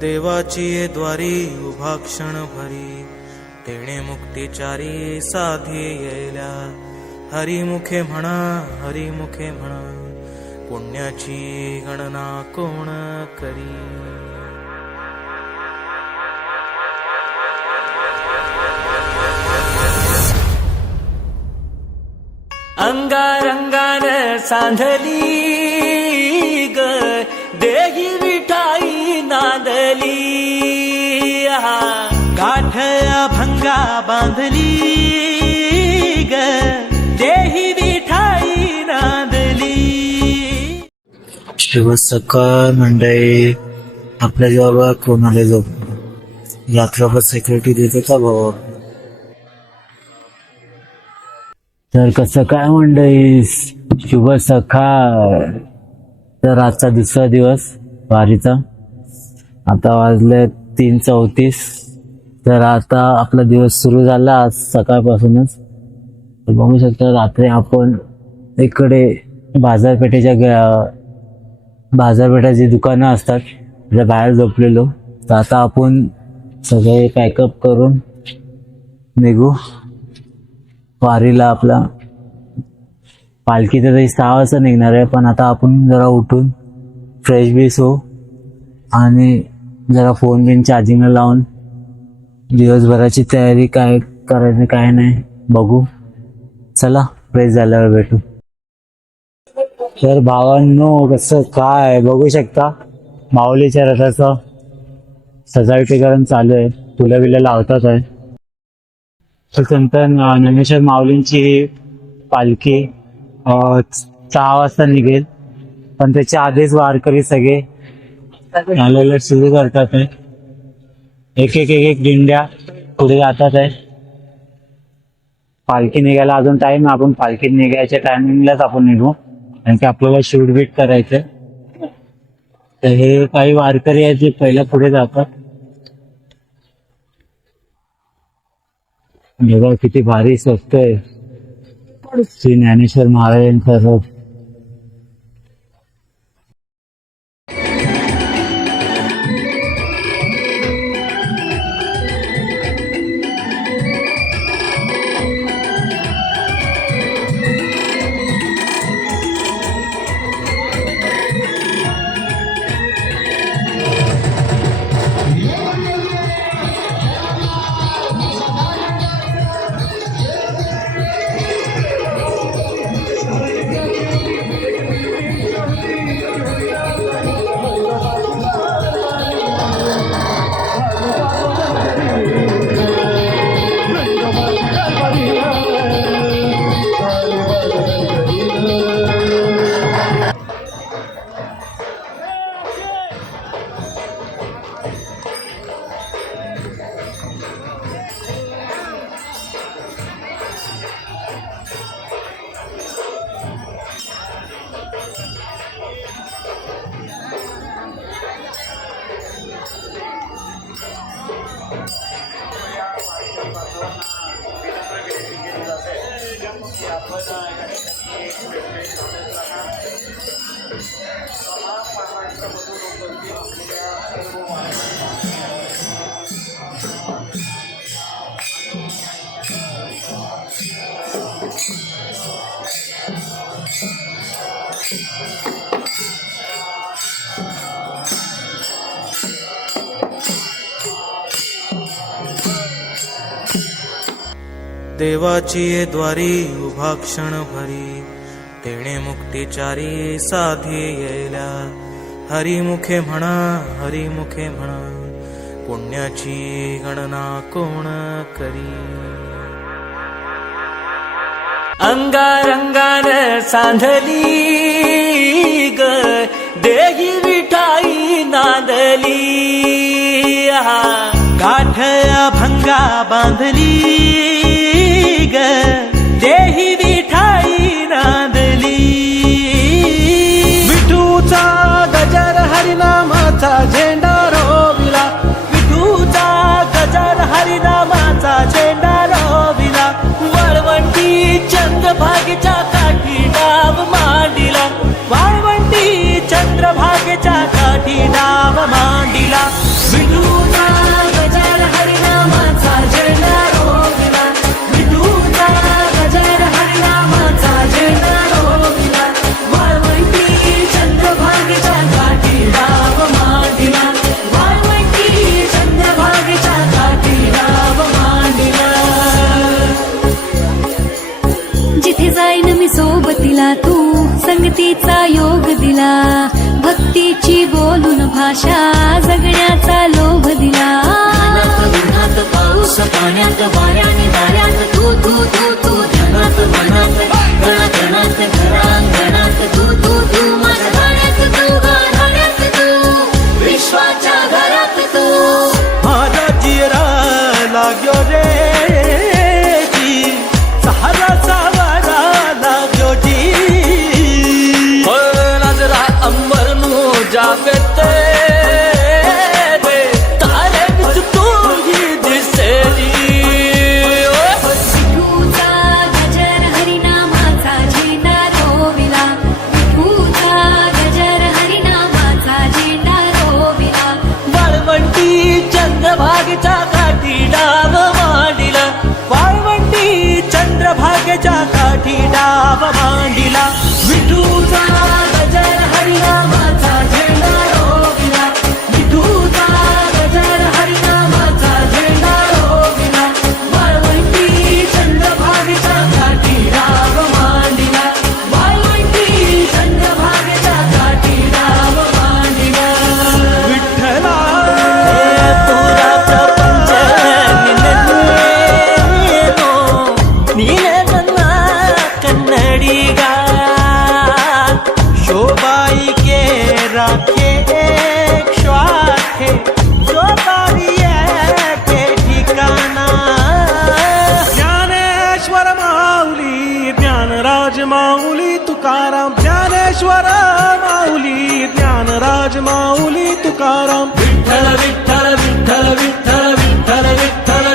देवाची ये द्वारी उभा क्षण भरी, तेणे मुक्तिचारी साधी येल्या. हरिमुखे म्हणा, हरिमुखे म्हणा, पुण्याची गणना कोण करी. अंगारंगान सांधली ग देही विठाई नांदली. गाठया भंगा बांधली ग देही विठाई नांदली. शुभ सकाळ मंडळी. आपल्या जवळ कोण आले जो रात्रभर सिक्युरिटी देते का भाऊ. तर कसं काय मंडळी, शुभ सकाळ. तर आजचा दुसरा दिवस वारीचा. आता वाजले 3:34. तर आता आपला दिवस सुरू झाला आज सकाळपासूनच. तर बघू शकता रात्री आपण इकडे बाजारपेठाची दुकानं असतात त्या बाहेर झोपलेलो. तर आता आपण सगळे पॅकअप करून निघू वारीला. आपला पालखी तर 6 वाजता निघणार आहे, पण आता आपण जरा उठून फ्रेश बीस हो आणि जरा फोन बिन चार्जिंगला लावून दिवसभराची तयारी काय करायची काय नाही बघू. चला फ्रेश झाल्यावर भेटू. तर भावांनो कसं काय बघू शकता माऊलीच्या रथाचं सजावटीकरण चालू आहे. फुलं बिलं लावतात आहे. त्यानंतर ज्ञानेश्वर माऊलींची पालखी 6 वाजता निघेल, पण त्याच्या आधीच वारकरी सगळे आलेले सुरू करतात आहे. एक एक दिंड्या पुढे जातात आहे. पालखी निघायला अजून टाइम. आपण पालखी निघायच्या टायमिंगलाच आपण निघू, कारण की आपल्याला शूट बीट करायचं. तर हे काही वारकरी आहेत जे पहिल्या पुढे जातात. बघा किती भारी स्वस्तय श्री ज्ञानेश्वर महाराजांचा रथ. देवाची ये द्वारी उभा क्षण भरी, तेणे मुक्तिचारी साधी येल्या. हरिमुखे म्हणा, हरिमुखे म्हणा, पुण्याची गणना कोण करी. अंगारंगान सांधली ग देही विठाई नांदली. गाठया भंगा बांधली ग देही विठाई नांदली. विठूचा गजर हरिनामाचा झेंडा रोविला. विठूचा गजर हरिनामाचा झेंडा रोविला. वाळवंटी चंद्रभागेच्या काठी डाव मांडिला. वाळवंटी चंद्रभागेच्या काठी डाव मांडिला. ओलांडून भाषा जगण्याचा लोभ दिला. उन्हात पाऊस पाण्यात वाऱ्याने दाऱ्यात तू तू तू तू ध्यानात मनात गणात घरांगणात तू तू तू माझ्या गाण्यात तू गाण्यात तू विश्वाच्या घरात तू. माझा जिरा लाग्यो रे जी सहारा सावरा लाग्यो जी नजरा अंबर नु जावे ते रे तारे विच तू ही दिसेली. विठूचा गजर हरिनामाचा झेंडा रोविला. विठूचा गजर हरिनामाचा झेंडा रोविला. वाळवंटी चंद्रभागेच्या काठी डाव मांडिला. वाळवंटी चंद्रभागेच्या काठी डाव मांडिला. विठूचा गजर हरिनामाचा झेंडा रोविला. विठूचा गजर हरिनामाचा झेंडा रोविला. वाळवंटी चंद्रभागेच्या काठी डाव मांडिला. वाळवंटी चंद्रभागेच्या काठी डाव मांडिला. विठ्ठला तुला प्रपंच ನೀನೆ ನನ್ನ ಕನ್ನಡಿಗ शोभाई राखे एक श्वाखे शोभाई के ठिकाणा. ज्ञानेश्वर माऊली ज्ञानराज माऊली तुकाराम. ज्ञानेश्वर माऊली ज्ञानराज माऊली तुकाराम. विठ्ठल विठ्ठल विठ्ठल विठ्ठल विठ्ठल विठ्ठल विठ्ठल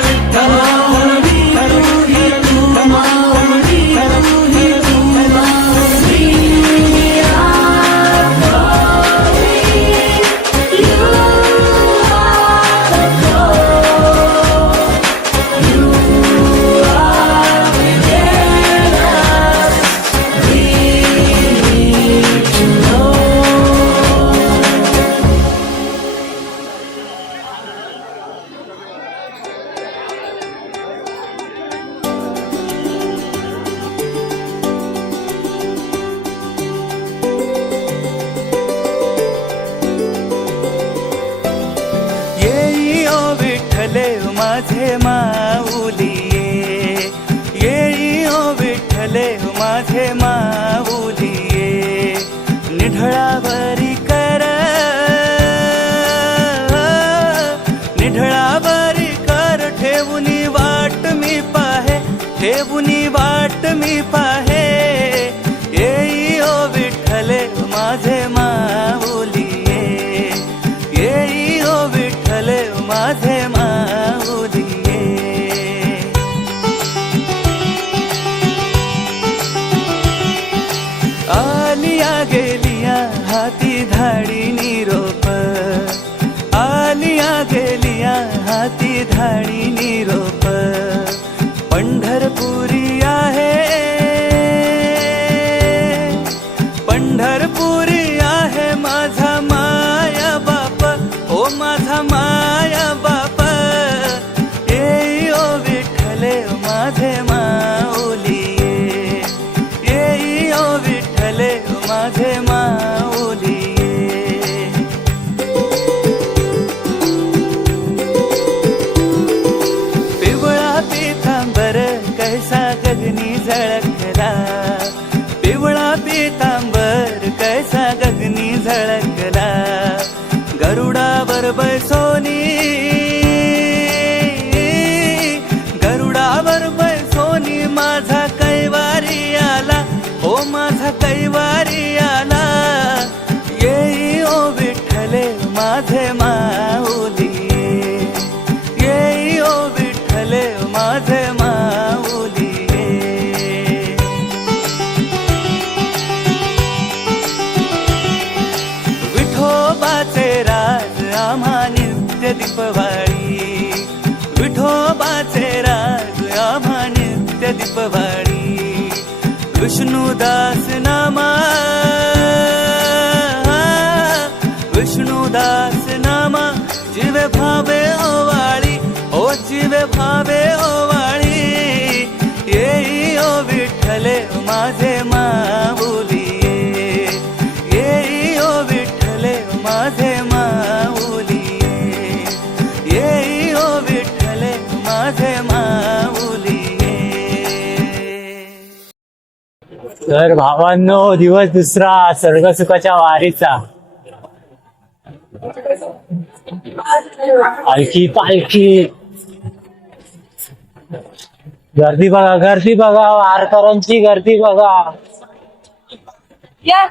माझे माऊली येई ओ विठ्ठले माझे माऊली निढळावरी कर निढळावरी कर ठेवुनी वाट मी पाहे ठेवुनी वाट मी पाहे येई ओ विठ्ठले माझे माऊली येई ओ विठ्ठले माझे माऊली. आलिया गेलिया हाती धाडी निरोप आलिया गेलिया हाती धाडी निरोप पंढरपुरी आहे पंढरपुरी आहे माझा माया बाप ओ माझा माया बाप येई ओ विठ्ठले माझे माऊली येई ओ विठ्ठले माझे माऊली. पिवळा पितांबर कैसा गगनी झळकला पिवळा पितांबर कैसा गगनी झळकला गरुडावर बैसोनी गरुडावर बैसोनी माझा कैवारी आला ओ माझा कैवारी आला येई ओ विठ्ठले माझे माऊली येई ओ विठ्ठले माझे माऊली. विठोबाचे राज आम्हा नित्य दीपवाळी विठोबाचे राज आम्हा नित्य दीपवाळी. विष्णुदास नामा विष्णुदास नामा जीवे भावे ओवाळी ओ जीवे भावे ओवाळी येई ओ विठ्ठले माझे माऊली येई ओ विठ्ठले माझे तर भावांनो, दिवस दुसरा स्वर्गसुखाच्या वारीचा. पालखी पालखी, गर्दी बघा, गर्दी बघा, वारकऱ्यांची गर्दी बघा.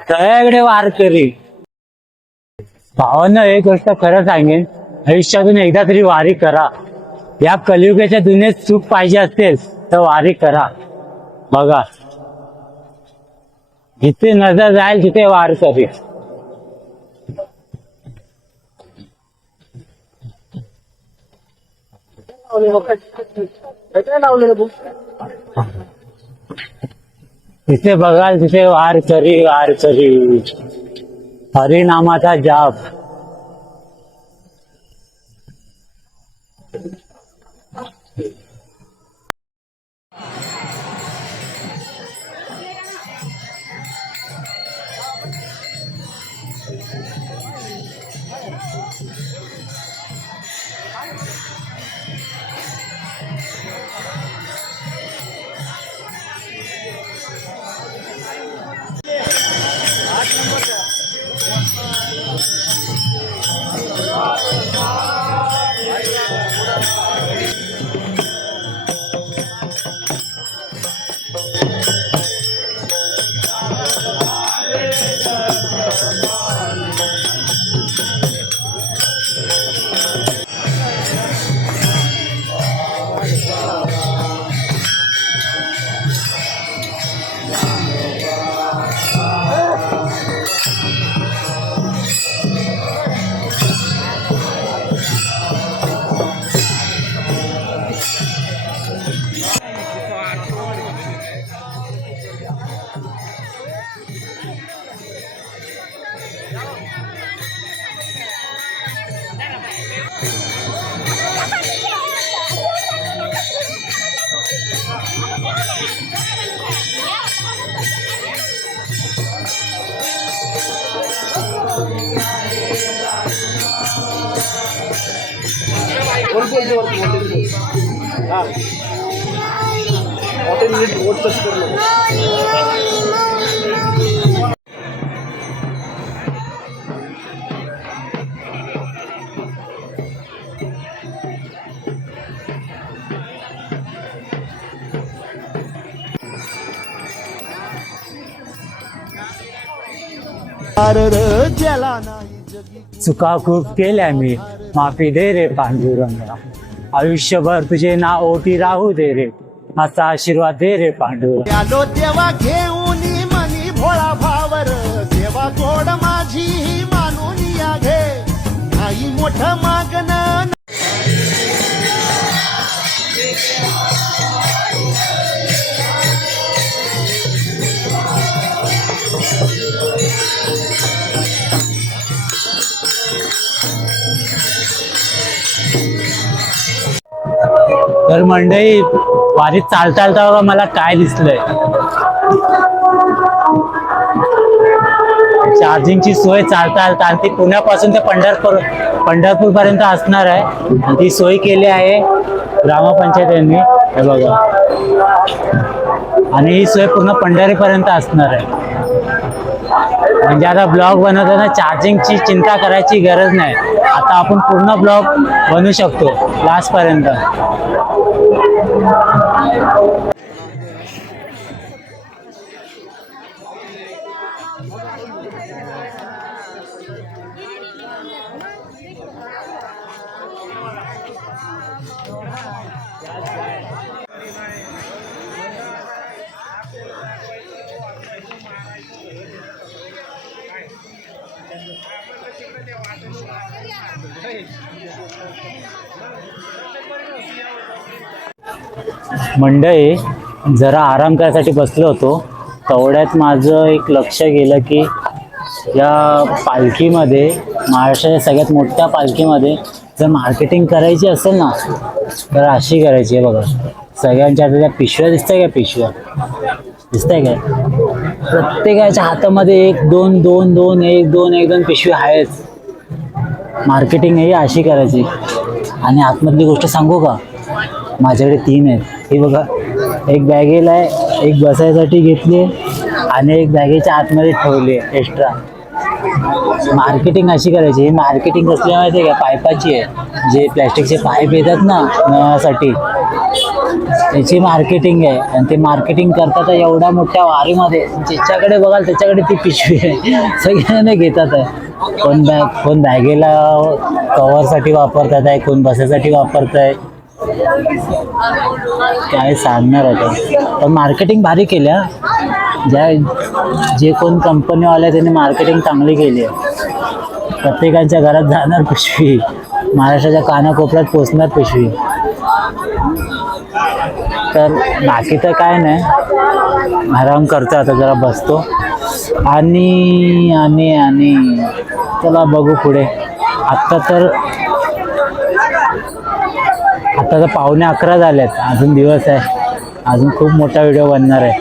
सगळ्याकडे वारकरी. भावांनो, एक गोष्ट खरं सांगेन, आयुष्यातून एकदा तरी वारी करा. या कलियुगाच्या दुनियेत सुख पाहिजे असेल तर वारी करा. बघा, जिथे नजर जाईल तिथे वारकरी. तिथे बघाल तिथे वारकरी वारकरी, हरिनामाचा जाप. चुका खूप केल्या मी, माफी दे रे पांडुरंगा. आयुष्यभर तुझे नाव ओटी राहू दे रे, असा आशीर्वाद दे रे पांडुरंगा. आलो तेव्हा घेऊन मनी भोळा भावर, तेव्हा गोड माझी मानून या घे, नाही मोठं मागणं. तर मंडळी, वारीत चालता चालता बघा मला काय दिसलंय. चार्जिंगची सोय चालता चालता, आणि ती पुण्यापासून ते पंढरपूर पर्यंत असणार आहे. आणि ती सोय केली आहे ग्रामपंचायतीने, हे बघा. आणि ही सोय पूर्ण पंढरीपर्यंत असणार आहे. म्हणजे आता ब्लॉग बनवताना चार्जिंगची चिंता करायची गरज नाही. आता आपण पूर्ण ब्लॉग बनवू शकतो लास्ट पर्यंत. मंडळी, जरा आराम करायसाठी बसलो होतो, तेवढ्यात माझं एक लक्ष गेलं की या पालखीमध्ये, महाराष्ट्राच्या सगळ्यात मोठ्या पालखीमध्ये जर मार्केटिंग करायची असेल ना, तर अशी करायची आहे. बघा, सगळ्यांच्या त्या पिशव्या दिसताय का? पिशव्या दिसताय काय? प्रत्येकाच्या हातामध्ये एक दोन दोन दोन एक दोन पिशवी आहेच. मार्केटिंग ही अशी करायची. आणि आतमधली गोष्ट सांगू का, माझ्याकडे 3 आहेत. हे बघा, एक बॅगेला आहे, एक बसायसाठी घेतली आहे, आणि एक बॅगेच्या आतमध्ये ठेवली एक्स्ट्रा. मार्केटिंग अशी करायची. ही मार्केटिंग कसली माहिती आहे का? पाईपाची आहे. जे प्लॅस्टिकचे पाईप येतात ना नळासाठी, त्याची मार्केटिंग आहे. आणि ते मार्केटिंग करतात एवढ्या मोठ्या वारीमध्ये, ज्याच्याकडे बघाल त्याच्याकडे ती पिशवी आहे. सगळ्यांना घेतात आहे. कोण बॅगेला कव्हरसाठी वापरतात आहे, कोण बसासाठी वापरत आहे. काय सांगणार आता. पण मार्केटिंग भारी केल्या. जे कोण कंपनीवाले त्यांनी मार्केटिंग चांगली केली आहे. प्रत्येकाच्या घरात जाणार पिशवी, महाराष्ट्राच्या कानाकोपऱ्यात पोचणार पिशवी. तर बाकी तर काय नाही, आराम करतो आता, जरा बसतो आणि आणि आणि चला बघू पुढे. आत्ता तर 11:15 झालेत. अजून दिवस आहे, अजून खूप मोठा व्हिडिओ बनणार आहे.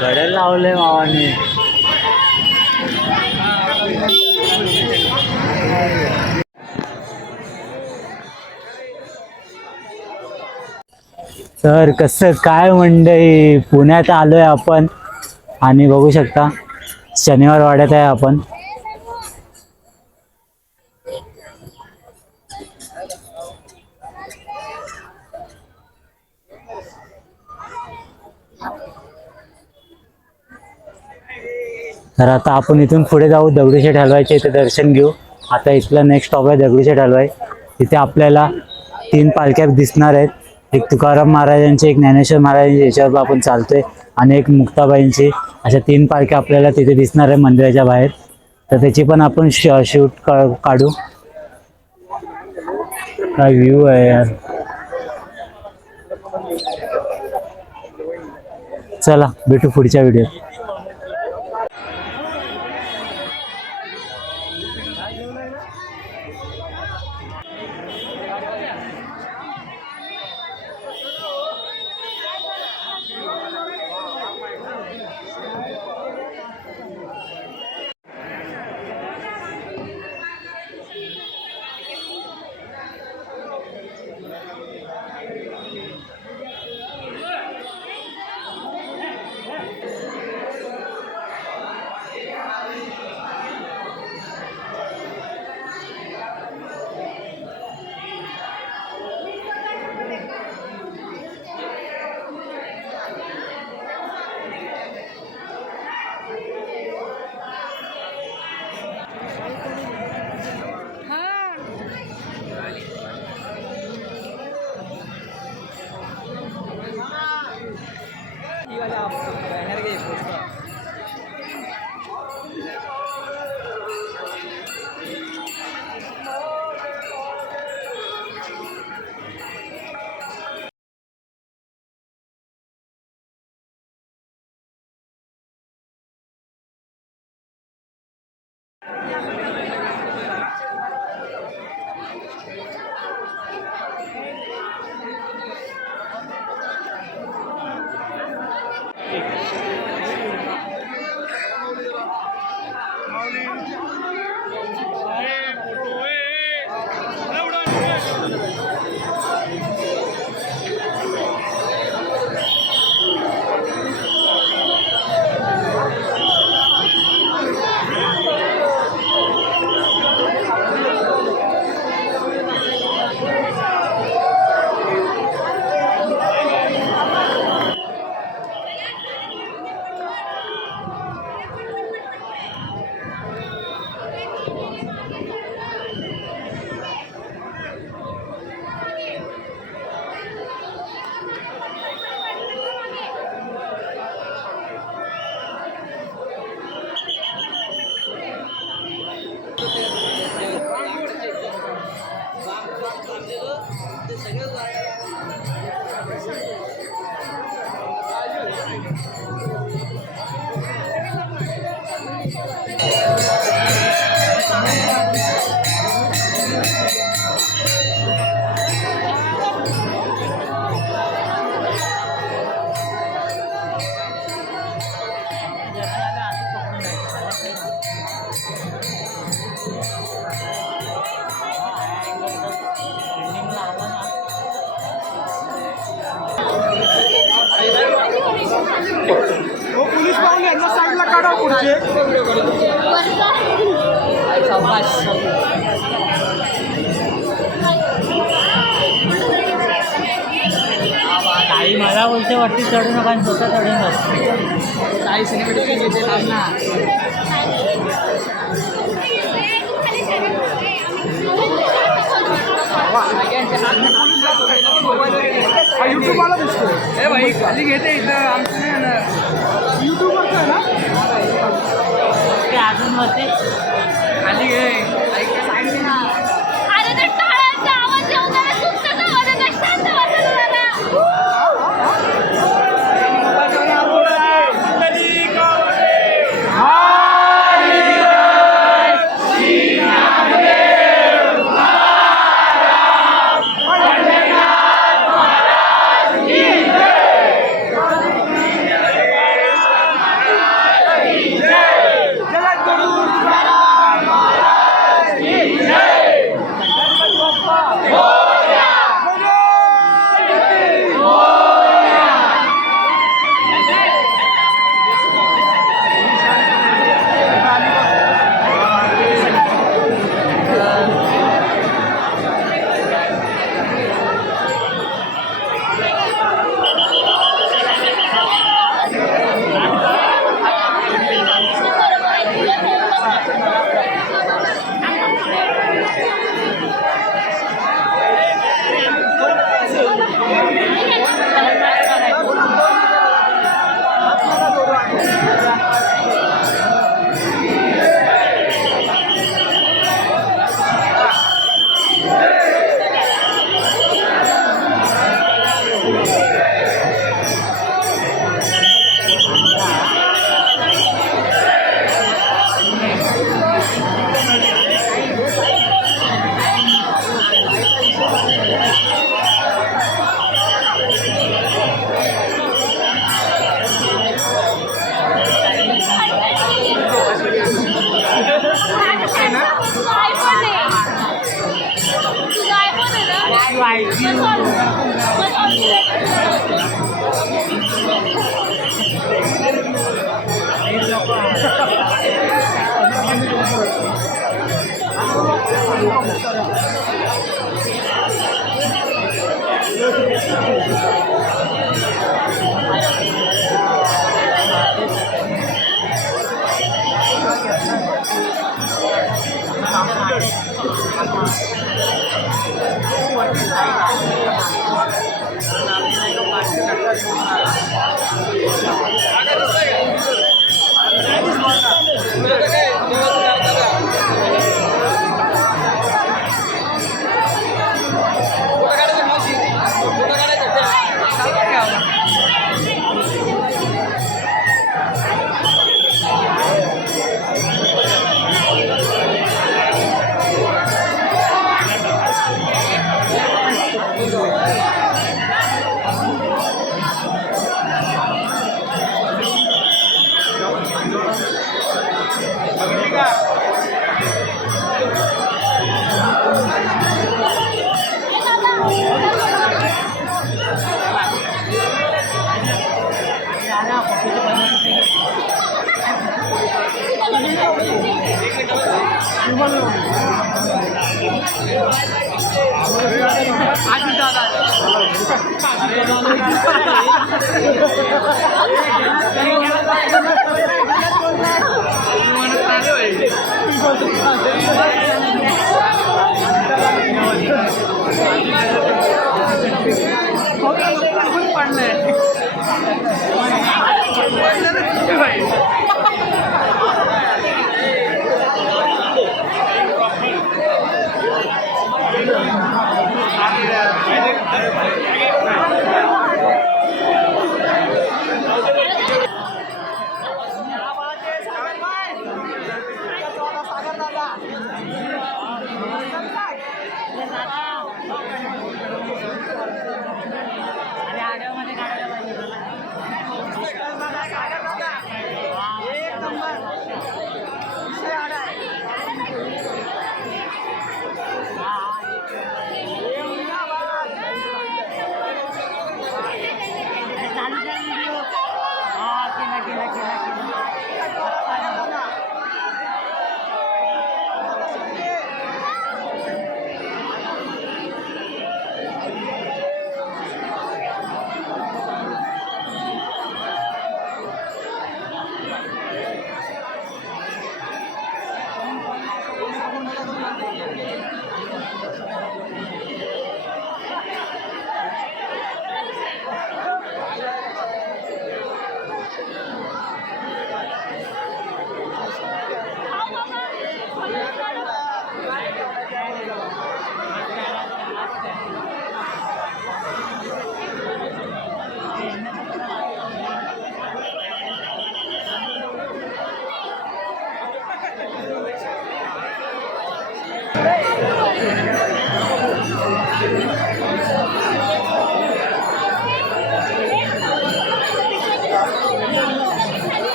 घड्याळ लावले मावाने. तर कसं काय मंडळी, पुण्यात आलोय आपण आणि बघू शकता शनिवार वाड्यात आहे आपण. तर आता आपण इथून पुढे जाऊ, दगडूशेठ हलवाईच्या इथे दर्शन घेऊ. आता इथला नेक्स्ट स्टॉप आहे दगडूशेठ हलवाई. तिथे आपल्याला 3 पालख्या दिसणार आहेत. एक तुकाराम महाराजांची, एक ज्ञानेश्वर महाराजांची, याच्यावर आपण चालतोय, आणि एक मुक्ताबाईंची. अशा 3 पालख्या आपल्याला तिथे दिसणार आहे मंदिराच्या बाहेर. तर त्याची पण आपण शूट काढू. काय व्ह्यू आहे यार. चला भेटू पुढच्या व्हिडिओत. पोलीस पाहुणे यांना साईडला काढा पुढचे. आई मला बोलते वरती चढू नका आणि स्वतः चढून आई सिनेमॅटिक घेते ना. युट्यूबवाला दिसतो. भाई खाली घेते इथं आमचं युट्यूबवरचा आहे ना. ते अजून वरती खाली घे साईड ना. अरे ते टाळ्यांचा आवाज येऊन गेला, तुमच्याच आवाजाचा शांत वाजत झाला.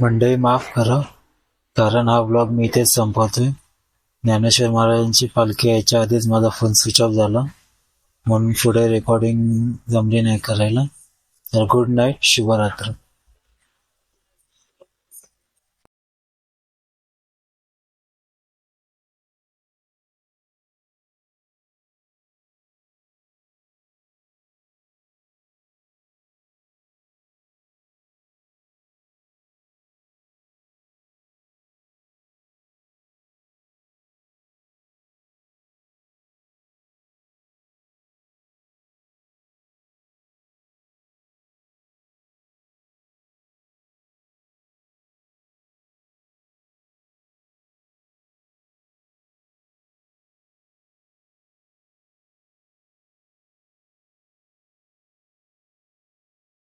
मंडळी माफ करा, कारण हा ब्लॉग मी इथेच संपवतोय. ज्ञानेश्वर महाराजांची पालखी यायच्या आधीच माझा फोन स्विच ऑफ झाला, म्हणून पुढे रेकॉर्डिंग जमली नाही करायला. तर गुड नाईट, शुभरात्र.